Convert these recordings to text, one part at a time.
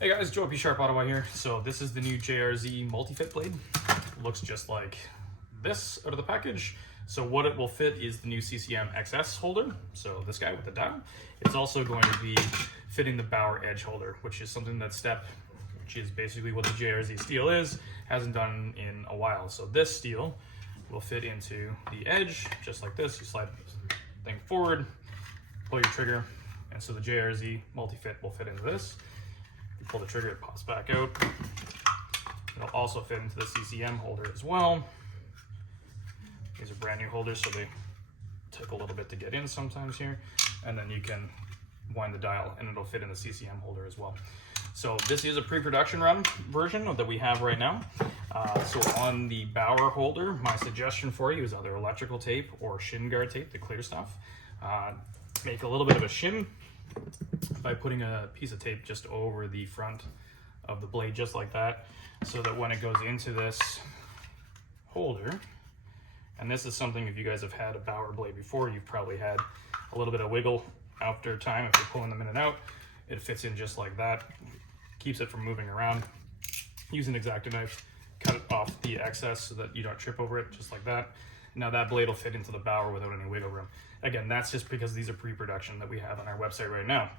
Hey guys, Joe at B-Sharp Ottawa here. So this is the new JRZ Multi-Fit blade. It looks just like this out of the package. So what it will fit is the new CCM XS holder. So this guy with the dial. It's also going to be fitting the Bauer edge holder, which is something that Step, which is basically what the JRZ steel is, hasn't done in a while. So this steel will fit into the edge, just like this. You slide the thing forward, pull your trigger, and so the JRZ Multi-Fit will fit into this. You pull the trigger, it pops back out. It'll also fit into the CCM holder as well. These are brand new holders, so they take a little bit to get in sometimes here. And then you can wind the dial and it'll fit in the CCM holder as well. So this is a pre-production run version that we have right now. So on the Bauer holder, my suggestion for you is either electrical tape or shin guard tape, the clear stuff. Make a little bit of a shim by putting a piece of tape just over the front of the blade, just like that, so that when it goes into this holder, and this is something, if you guys have had a Bauer blade before, you've probably had a little bit of wiggle after time if you're pulling them in and out. It fits in just like that, keeps it from moving around. Use an X-Acto knife, cut it off the excess so that you don't trip over it, just like that. Now that blade will fit into the Bauer without any wiggle room. Again, that's just because these are pre-production that we have on our website right now.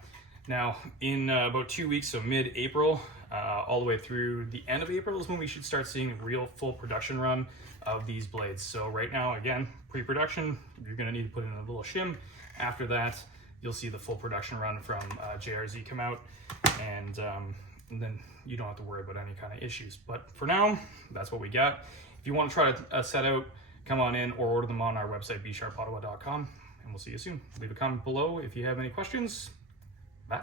Now, in about 2 weeks, so mid-April, all the way through the end of April is when we should start seeing real full production run of these blades. So right now, again, pre-production, you're gonna need to put in a little shim. After that, you'll see the full production run from JRZ come out, and then you don't have to worry about any kind of issues. But for now, that's what we got. If you want to try a set out, come on in or order them on our website, bsharpottawa.com, and we'll see you soon. Leave a comment below if you have any questions. Bye.